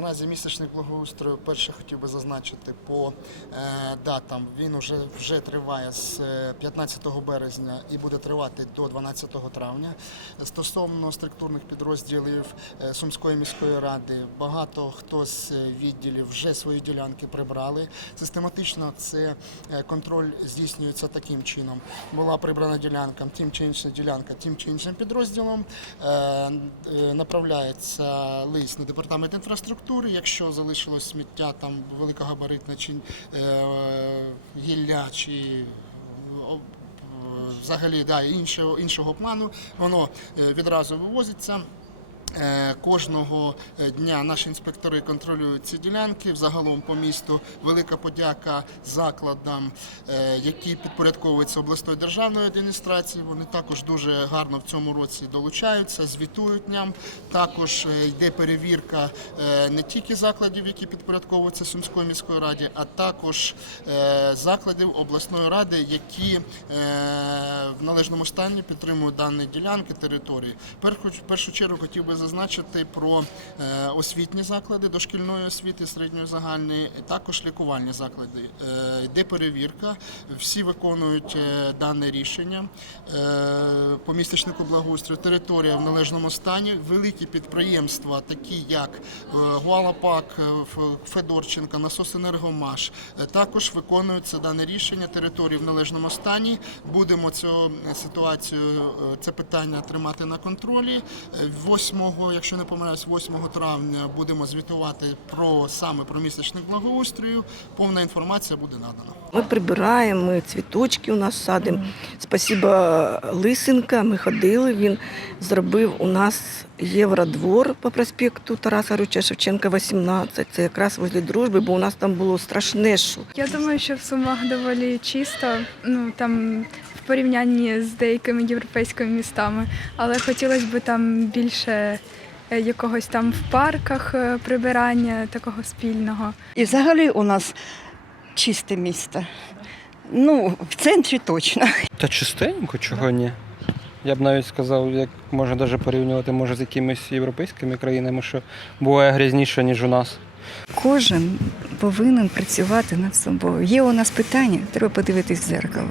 Наразі місячник благоустрою перше хотів би зазначити по е, датам. Він вже, вже триває з е, 15 березня і буде тривати до 12 травня. Стосовно структурних підрозділів е, Сумської міської ради, багато хто з е, відділів вже свої ділянки прибрали. Систематично це е, контроль здійснюється таким чином. Була прибрана ділянка, тим чи іншим ділянка, тим чи іншим підрозділом. Е, е, Направляється лист на департамент інфраструктури. Якщо залишилось сміття, там великогабаритне чи е, гілля чи е, взагалі да, іншого, іншого плану, воно е, відразу вивозиться. Е, Кожного е, дня наші інспектори контролюють ці ділянки. Взагалом по місту велика подяка закладам, е, які підпорядковуються обласною державною адміністрацією. Вони також дуже гарно в цьому році долучаються, звітують нам. Також йде перевірка не тільки закладів, які підпорядковуються Сумської міської раді, а також закладів обласної ради, які в належному стані підтримують дані ділянки території. Першу чергу хотів би зазначити зазначити про е, освітні заклади дошкільної освіти, середньої загальної, також лікувальні заклади. Е, йде перевірка, всі виконують е, дане рішення по містечнику благоустрою. Територія в належному стані. Великі підприємства, такі як Гуалапак, Федорченка, Насос Енергомаш, також виконуються дане рішення території в належному стані. Будемо цю ситуацію, це питання тримати на контролі. 8 якщо не помиляюсь, 8 травня будемо звітувати про саме про місячник благоустрою. Повна інформація буде надана. Ми прибираємо, цвіточки у нас садимо. Спасіба Лисенка. Ми ходили. Він зробив у нас євродвор по проспекту Тараса Руча Шевченка, 18. Це якраз возле дружби, бо у нас там було страшне що. Я думаю, що в Сумах доволі чисто. Ну там порівнянні з деякими європейськими містами, але хотілося б там більше е, якогось там в парках е, прибирання такого спільного. І взагалі у нас чисте місто. Ну, в центрі точно. Та чистенько, чого ні. Я б навіть сказав, як можна навіть порівнювати може, з якимись європейськими країнами, що буває грязніше, ніж у нас. Кожен повинен працювати над собою. Є у нас питання, треба подивитись в дзеркало.